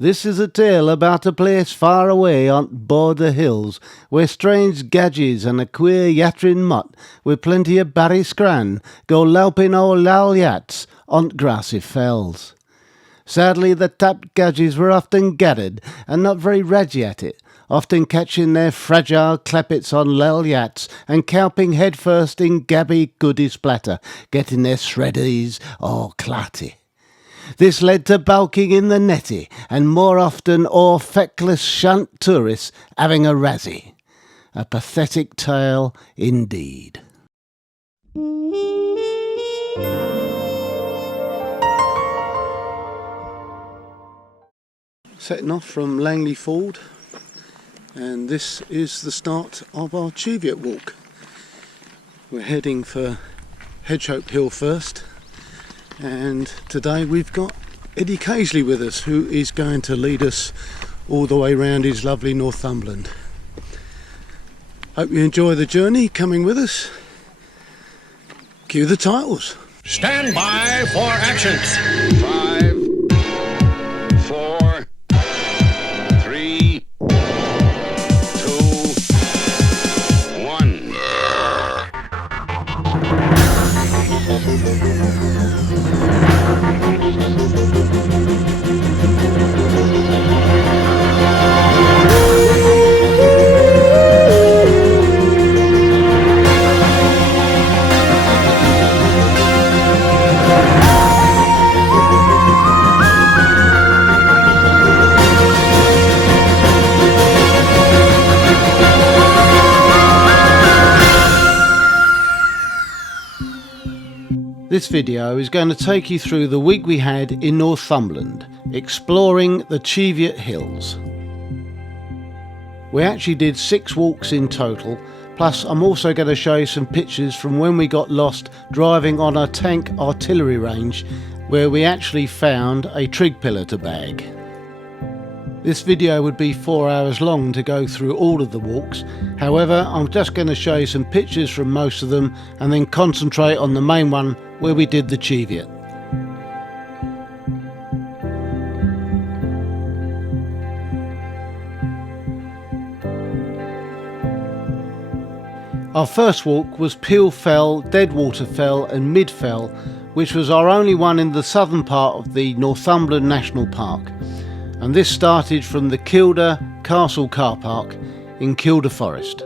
This is a tale about a place far away on border hills, where strange gadges and a queer yattering mutt with plenty of barry scran go lowping o'er lal yats on grassy fells. Sadly, the tapped gadges were often gathered and not very raggy at it, often catching their fragile clappets on lal yats and cowping headfirst in gabby Cuddy Splatter, getting their shreddies or clatty. This led to bulking in the netty, and more often o'er feckless shunt tourists having a razzie. A pathetic tale indeed. Setting off from Langleeford, and this is the start of our Cheviot walk. We're heading for Hedgehope Hill first. And today we've got Eddie Caisly with us, who is going to lead us all the way around his lovely Northumberland. Hope you enjoy the journey coming with us. Cue the titles. Stand by for actions. 5, 4, 3, 2, 1. This video is going to take you through the week we had in Northumberland, exploring the Cheviot Hills. We actually did 6 walks in total, plus I'm also going to show you some pictures from when we got lost driving on a tank artillery range, where we actually found a trig pillar to bag. This video would be 4 hours long to go through all of the walks. However, I'm just going to show you some pictures from most of them and then concentrate on the main one where we did the Cheviot. Our first walk was Peel Fell, Deadwater Fell and Mid Fell, which was our only one in the southern part of the Northumberland National Park. And this started from the Keilder Castle car park in Keilder Forest.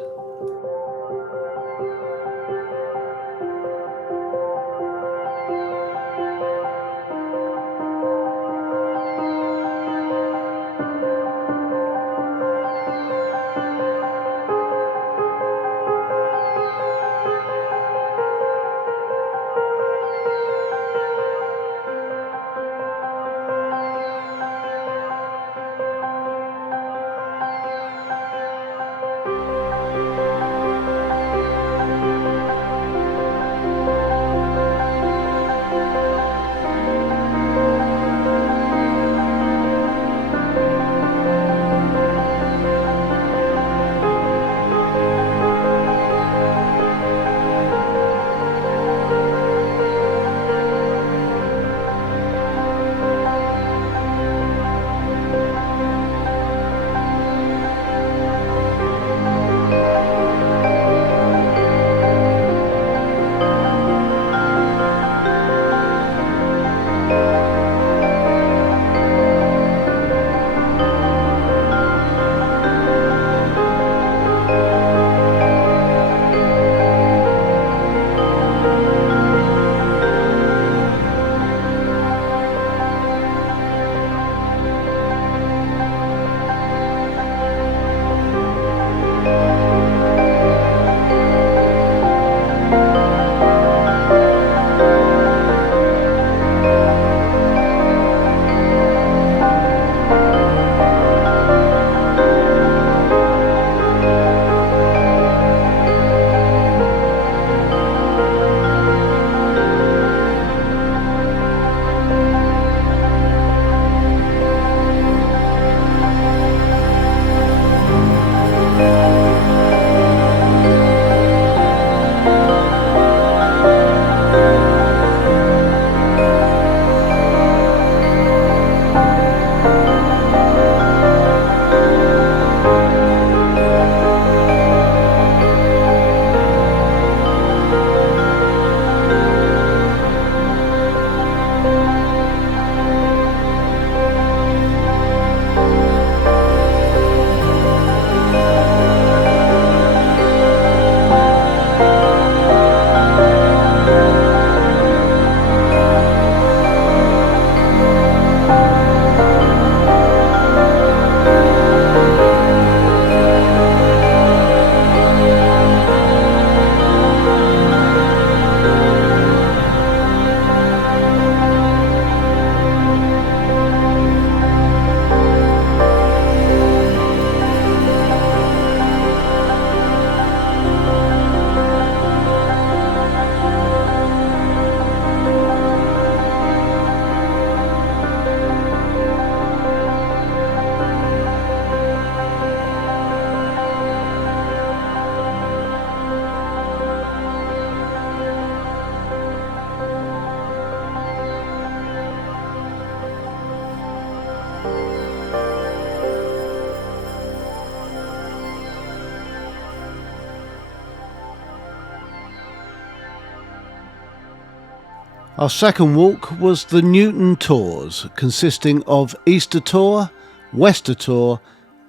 Our second walk was the Newton Tors, consisting of Easter Tor, Wester Tor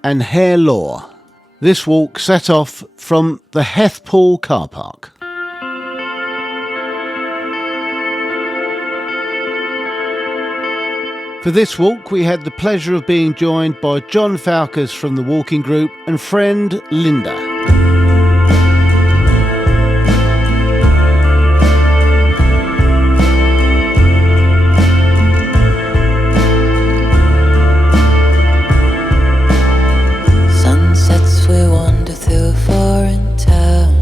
and Hare Law. This walk set off from the Hethpool car park. For this walk we had the pleasure of being joined by John Falkers from the walking group and friend Linda. Sunsets we wander through a foreign town.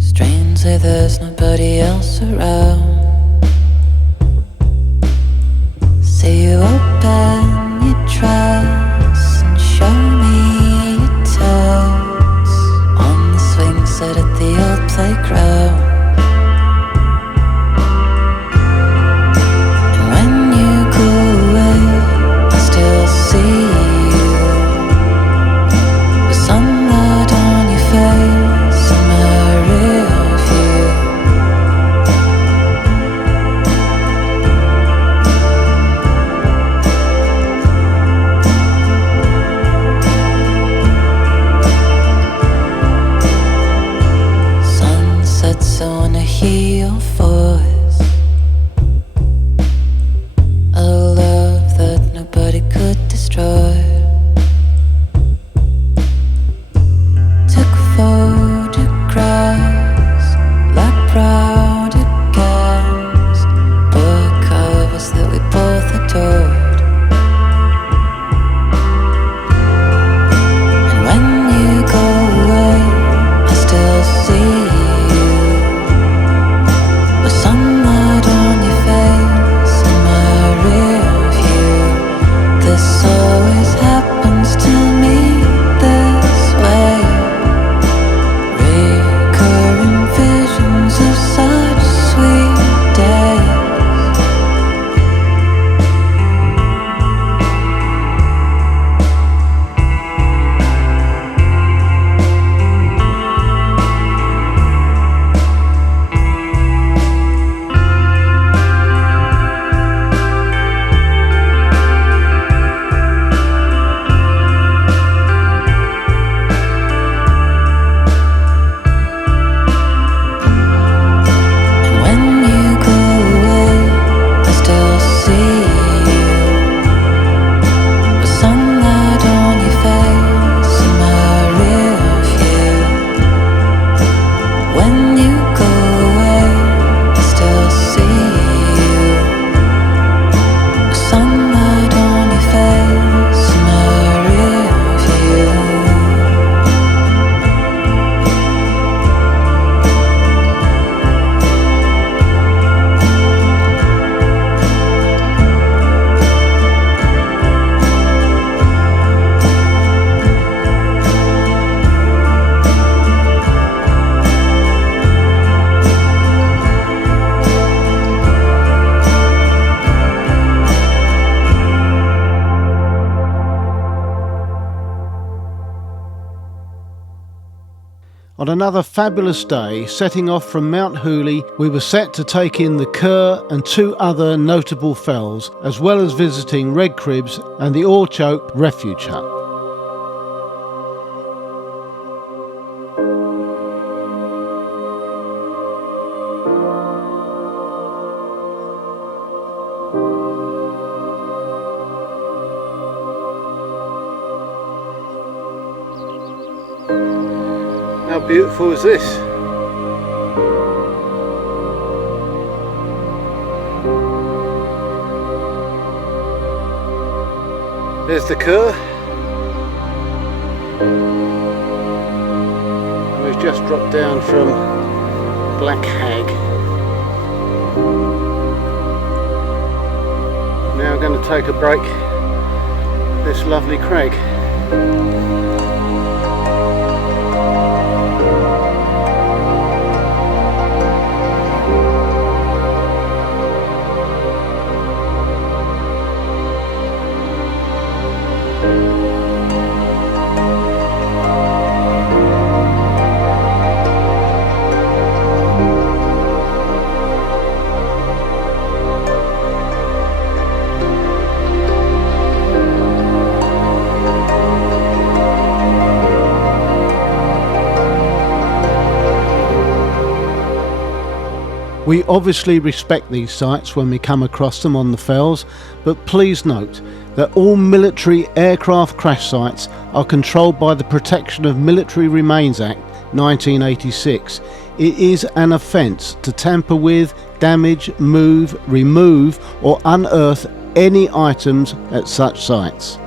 Strangely there's nobody else around. See you open your dress and show me your toes on the swing set at the old playground. And when you go away, I still see you, with sunlight on your face and my rear view. I wanna hear your voice, a love that nobody could destroy. Took photographs like proud guys, book covers that we both adored. And when you go away, I still see sunlight on your face and my rear view. This always happens to me this way. Recurring visions of such sweet days. On another fabulous day, setting off from Mounthooly, we were set to take in the Curr and two other notable fells, as well as visiting Red Cribs and the Auchope Refuge hut. How beautiful is this? There's the Curr. We've just dropped down from Black Hag. Now I'm going to take a break at this lovely crag. We obviously respect these sites when we come across them on the fells, but please note that all military aircraft crash sites are controlled by the Protection of Military Remains Act 1986. It is an offence to tamper with, damage, move, remove or unearth any items at such sites.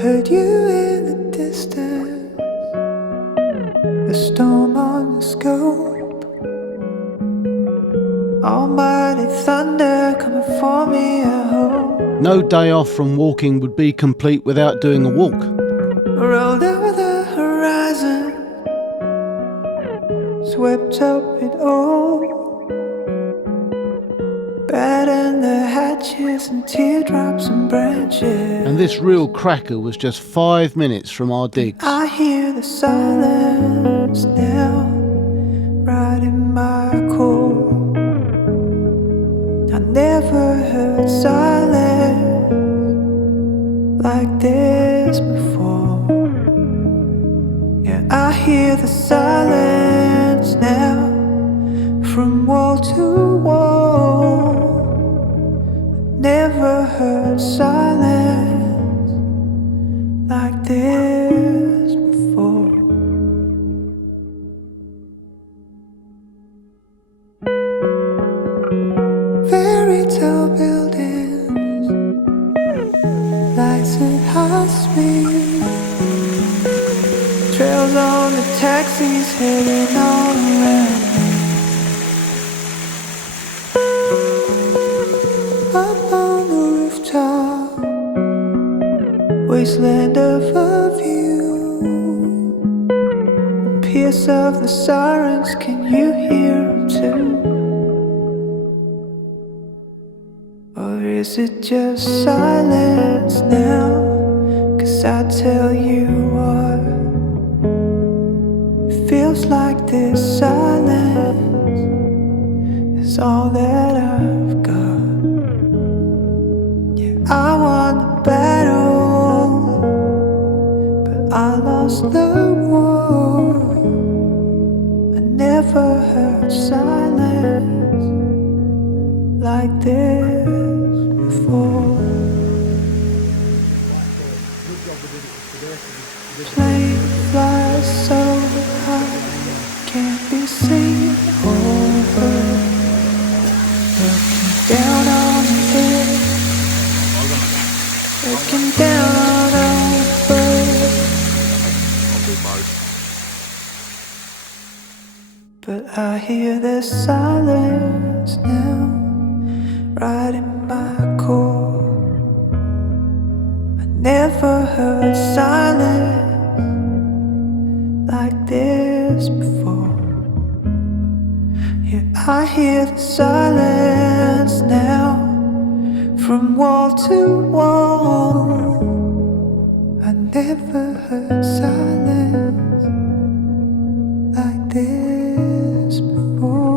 Heard you in the distance, the storm on the scope. Almighty thunder coming for me, I hope. No day off from walking would be complete without doing a walk. Rolled over the horizon, swept up it all. Batten the hatches and teardrops and branches. And this real cracker was just 5 minutes from our digs. I hear the silence now, right in my core. I never heard silence like this before. Yeah, I hear the silence now, from wall to wall. Never heard silence living all around me. Up on the rooftop, wasteland of a view. The pierce of the sirens, can you hear them too? Or is it just silence now? 'Cause I tell you what, it feels like this silence is all that I've got. Yeah, I won the battle, but I lost the war. I never heard silence like this before. Plane flies so high, can't be seen over. Looking down on the hill, looking down on our bird. But I hear the silence now, right in my core. I never heard silence like this before. Yeah, I hear the silence now, from wall to wall. I never heard silence like this before.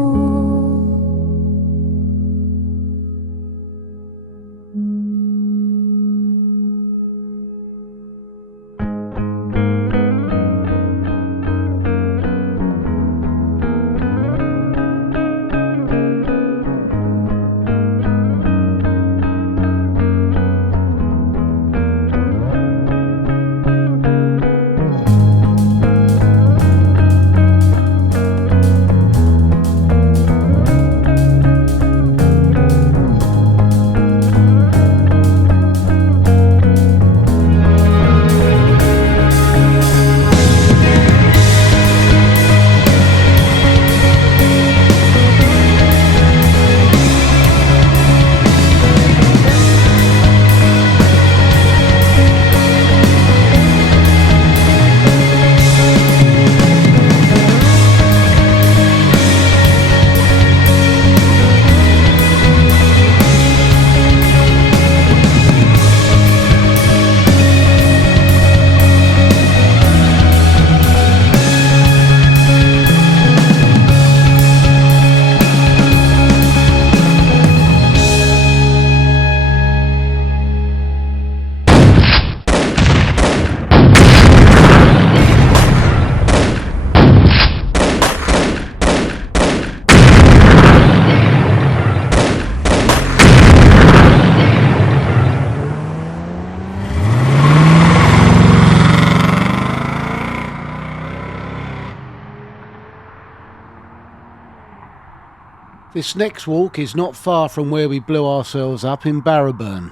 This next walk is not far from where we blew ourselves up in Barrowburn,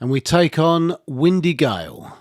and we take on Windy Gyle.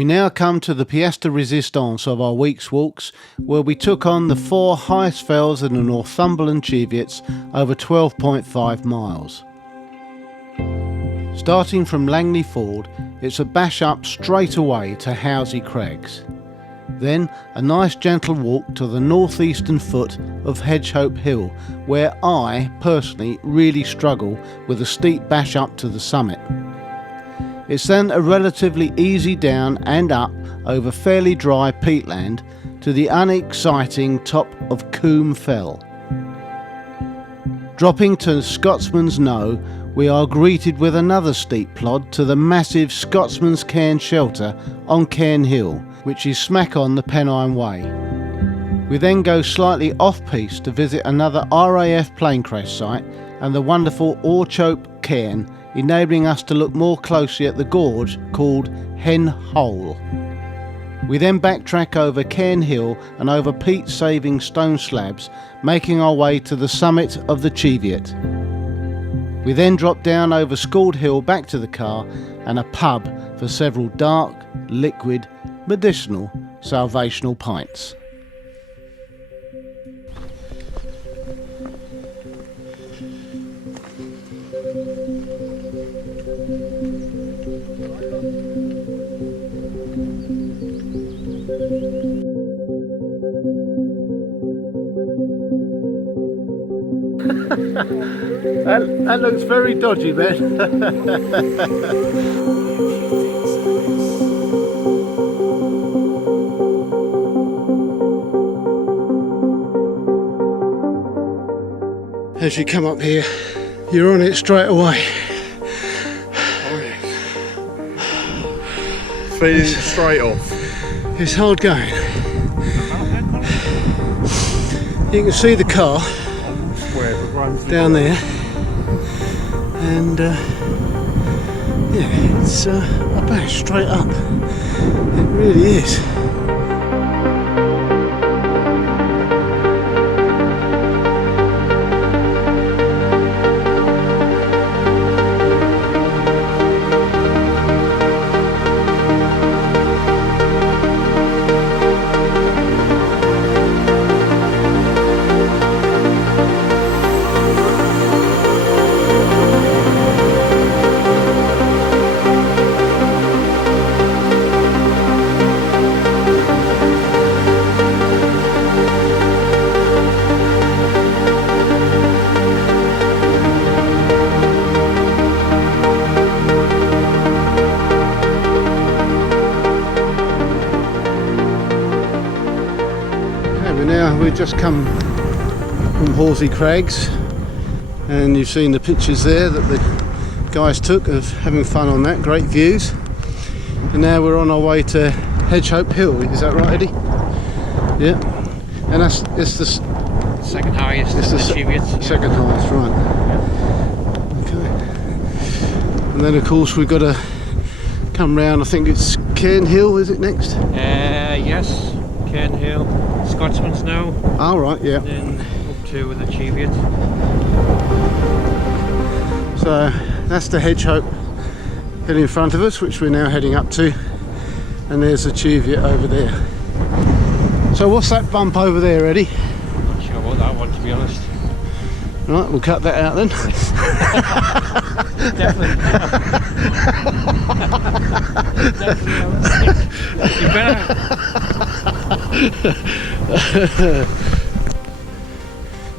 We now come to the pièce de résistance of our week's walks, where we took on the 4 highest fells in the Northumberland Cheviots over 12.5 miles. Starting from Langleeford, it's a bash up straight away to Housie Crags. Then a nice gentle walk to the northeastern foot of Hedgehope Hill, where I personally really struggle with a steep bash up to the summit. It's then a relatively easy down and up over fairly dry peatland to the unexciting top of Coombe Fell. Dropping to Scotsmans Knowe, we are greeted with another steep plod to the massive Scotsmans Cairn shelter on Cairn Hill, which is smack on the Pennine Way. We then go slightly off-piste to visit another RAF plane crash site and the wonderful Auchope Cairn, enabling us to look more closely at the gorge called Hen Hole. We then backtrack over Cairn Hill and over peat-saving stone slabs, making our way to the summit of the Cheviot. We then drop down over Scald Hill back to the car and a pub for several dark, liquid, medicinal, salvational pints. That looks very dodgy, man. As you come up here, you're on it straight away. Feeling straight off. It's hard going. You can see the car down there, and yeah, it's a bash straight up. It really is. We've just come from Hawsey Crags, and you've seen the pictures there that the guys took of having fun on that, great views. And now we're on our way to Hedgehope Hill, is that right, Eddie? Yeah, and it's the second highest in the Cheviot. Second highest, right. Okay. And then of course we've got to come round, I think it's Cairn Hill, is it next? Yes, Cairn Hill. Scotsmans now. Oh, right, yeah. And then up to the Cheviot. So that's the Hedgehope hill in front of us, which we're now heading up to, and there's the Cheviot over there. So what's that bump over there, Eddie? I'm not sure about that one, to be honest. Right, we'll cut that out then. Definitely. Definitely. You better.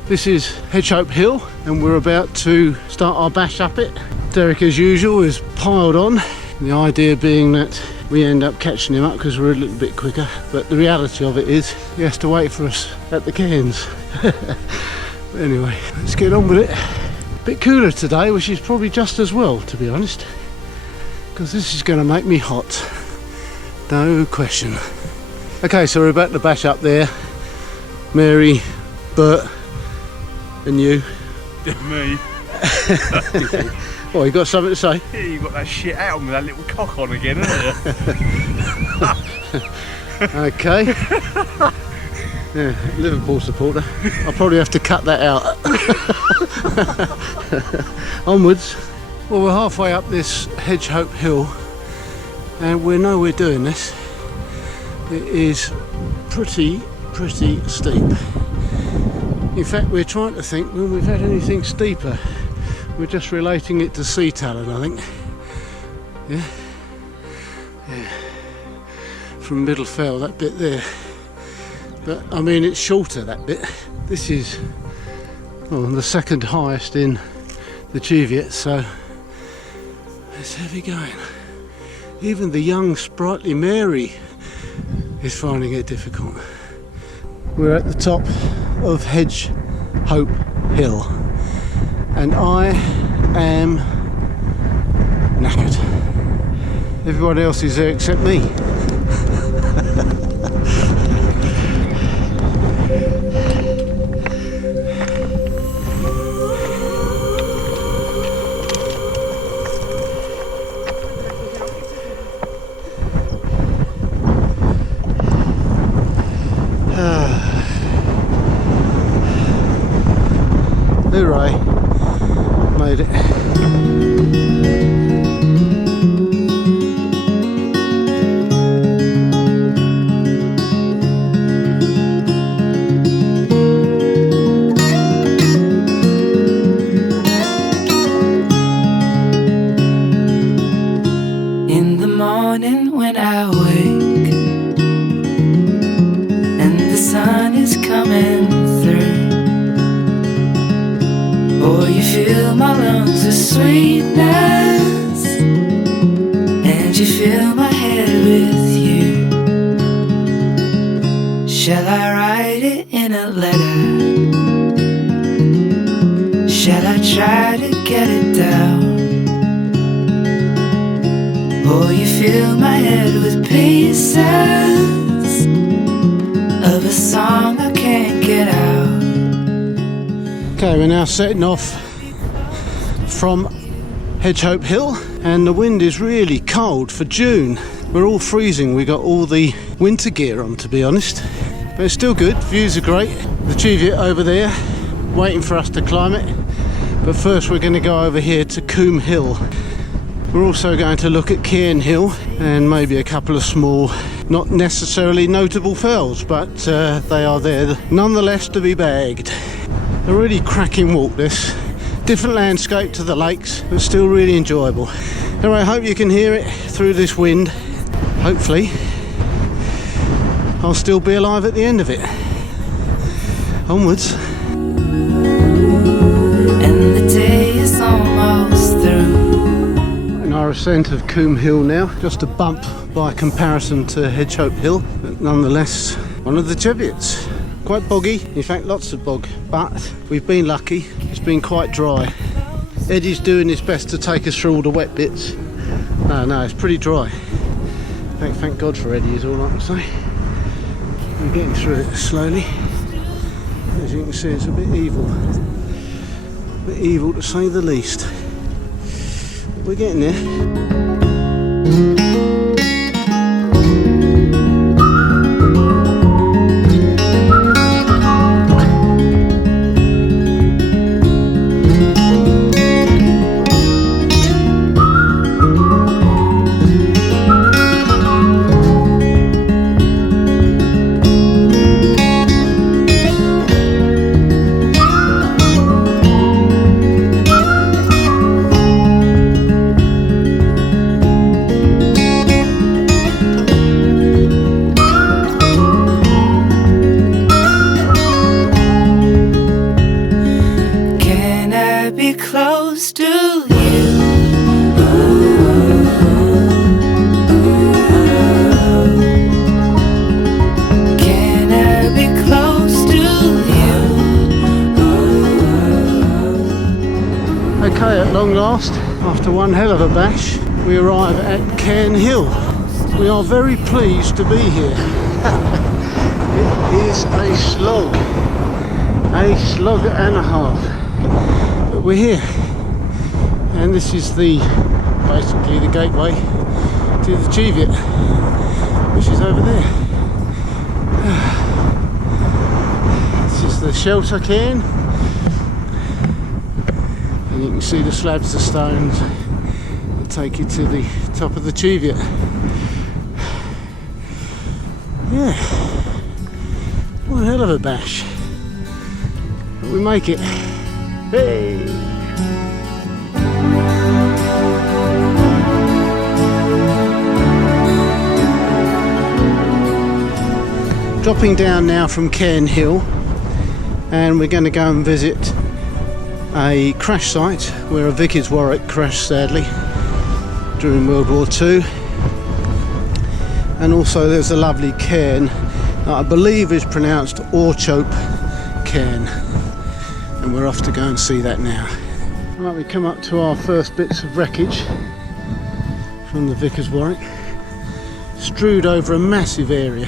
This is Hedgehope Hill, and we're about to start our bash up it. Derek, as usual, is piled on, the idea being that we end up catching him up because we're a little bit quicker, but the reality of it is he has to wait for us at the cairns. But anyway, let's get on with it. A bit cooler today, which is probably just as well, to be honest, because this is going to make me hot, no question. Okay, so we're about to bash up there. Mary, Bert, and you. Me. Oh, you got something to say? Yeah, you got that shit out with that little cock on again, haven't you? Okay. Yeah, Liverpool supporter. I'll probably have to cut that out. Onwards. Well, we're halfway up this Hedgehope Hill, and we know we're doing this. It is pretty steep. In fact, we're trying to think when we've had anything steeper. We're just relating it to sea talon, I think. Yeah. From Middle Fell, that bit there. But I mean, it's shorter, that bit. This is the second highest in the Cheviot, so it's heavy going. Even the young sprightly Mary is finding it difficult. We're at the top of Hedgehope Hill and I am knackered. Everyone else is there except me. Hooray, made it. In the morning when I wake and the sun is coming through, oh, you fill my lungs with sweetness and you fill my head with you. Shall I write it in a letter? Shall I try to get it down? Oh, you fill my head with pieces of a song I can't get out. Okay, we're now setting off from Hedgehope Hill and the wind is really cold for June. We're all freezing, we got all the winter gear on, to be honest, but it's still good, views are great. The Cheviot over there waiting for us to climb it, but first we're going to go over here to Coombe Hill. We're also going to look at Cairn Hill and maybe a couple of small, not necessarily notable fells, but they are there nonetheless to be bagged. A really cracking walk this. Different landscape to the lakes, but still really enjoyable. Anyway, I hope you can hear it through this wind. Hopefully I'll still be alive at the end of it. Onwards. And the day is almost through. In our ascent of Coombe Hill now, just a bump by comparison to Hedgehope Hill, but nonetheless one of the Cheviots. Quite boggy, in fact lots of bog, but we've been lucky, it's been quite dry. Eddie's doing his best to take us through all the wet bits. No, it's pretty dry. Thank God for Eddie is all I can say. I'm getting through it slowly. As you can see, it's a bit evil. A bit evil to say the least. But we're getting there. Close to you. Can I be close to you? Okay, at long last, after one hell of a bash, we arrive at Cairn Hill. We are very pleased to be here. It is a slog and a half. But we're here, and this is basically the gateway to the Cheviot, which is over there. This is the shelter cairn, and you can see the slabs of stones that take you to the top of the Cheviot. Yeah, what a hell of a bash. But we make it. Hey! Dropping down now from Cairn Hill, and we're going to go and visit a crash site where a Vickers Warwick crashed sadly during World War II. And also there's a lovely cairn that I believe is pronounced Auchope Cairn, and we're off to go and see that now. Right, we come up to our first bits of wreckage from the Vickers Warwick, strewed over a massive area.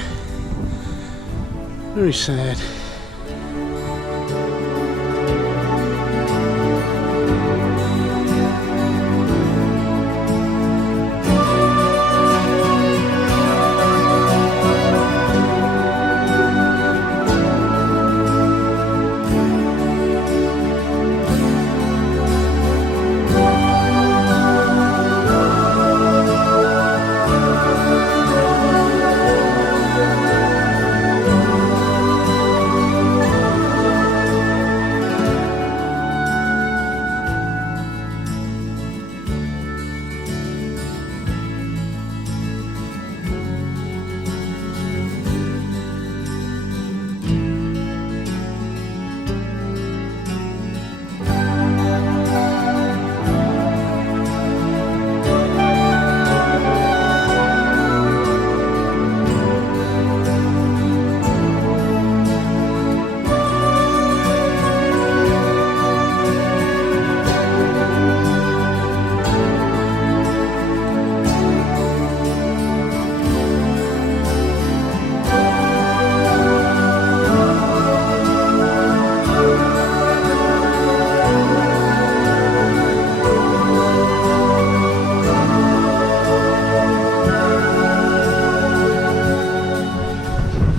Very sad.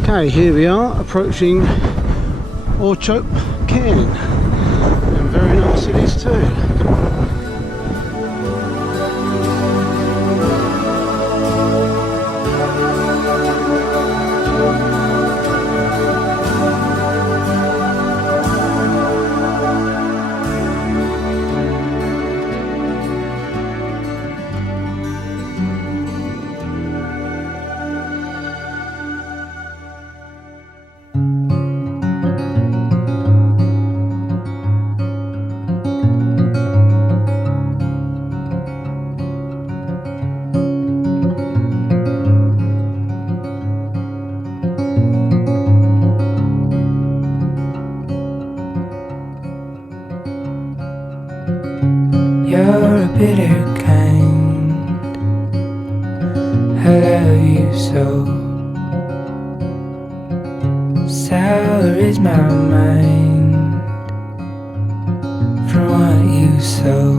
Okay, here we are approaching Auchope Cairn, and very nice it is too. You're a bitter kind, I love you so. Sour is my mind from what you sow.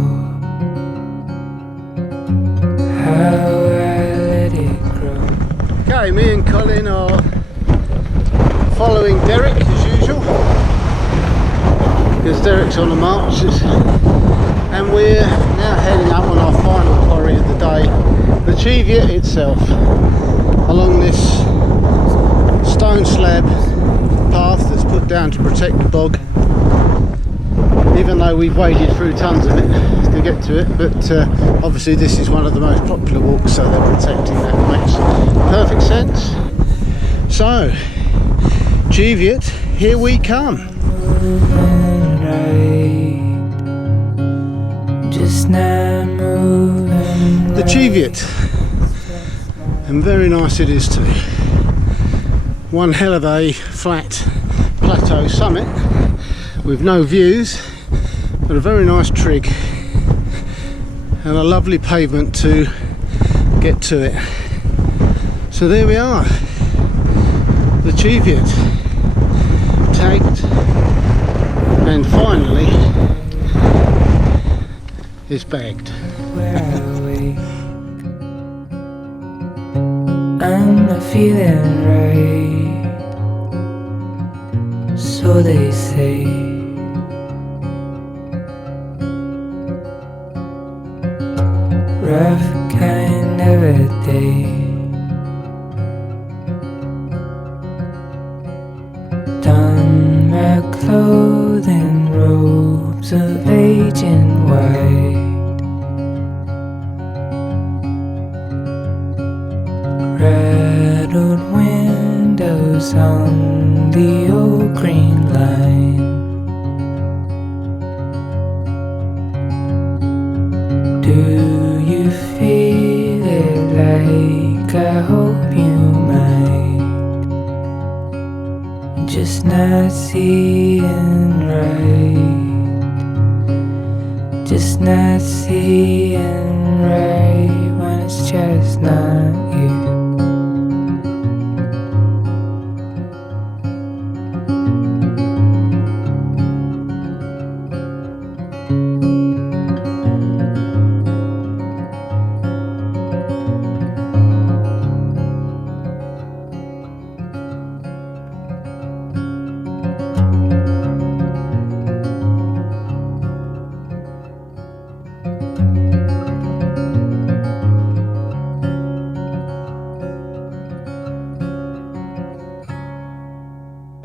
How I let it grow. Okay, me and Colin are following Derek as usual, because Derek's on a march. And we're now heading up on our final quarry of the day, the Cheviot itself, along this stone slab path that's put down to protect the bog, even though we've waded through tons of it to get to it. But obviously this is one of the most popular walks, so they're protecting that. Makes perfect sense. So, Cheviot, here we come. Just not moving. The Cheviot, and very nice it is too. One hell of a flat plateau summit with no views, but a very nice trig and a lovely pavement to get to it. So there we are, the Cheviot, tagged, and finally is bagged. Where are we? I'm not feeling right, so they say. Rough kind of a day. clothing, robes of age and white. Rattled windows on the old green line. Do you feel it like I hope you might? Just not seeing right. Just not seeing right when it's just not you.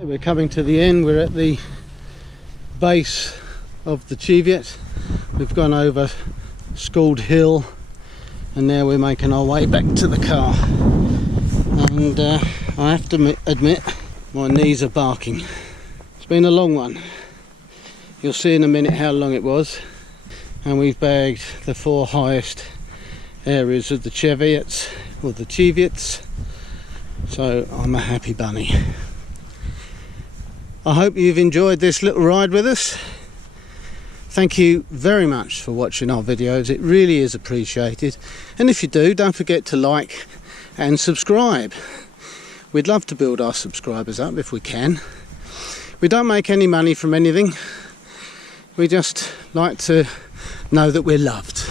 We're coming to the end. We're at the base of the Cheviot. We've gone over Scald Hill and now we're making our way back to the car. And I have to admit, my knees are barking. It's been a long one. You'll see in a minute how long it was. And we've bagged the 4 highest areas of the Cheviots, or the Cheviots. So I'm a happy bunny. I hope you've enjoyed this little ride with us. Thank you very much for watching our videos. It really is appreciated. And if you do, don't forget to like and subscribe. We'd love to build our subscribers up if we can. We don't make any money from anything. We just like to know that we're loved.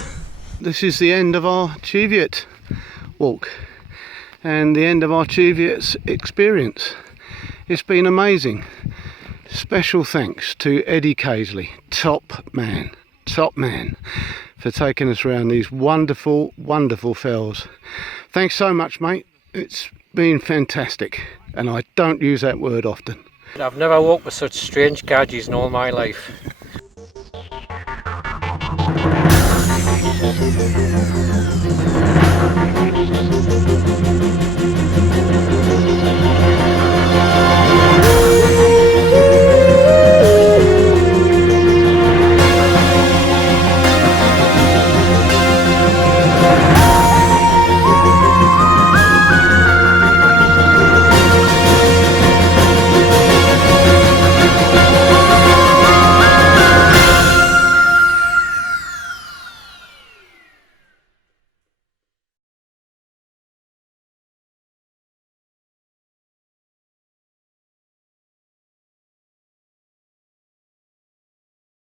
This is the end of our Cheviot walk and the end of our Cheviot's experience. It's been amazing. Special thanks to Eddie Caisly, top man, for taking us around these wonderful, wonderful fells. Thanks so much, mate. It's been fantastic, and I don't use that word often. I've never walked with such strange gadgets in all my life.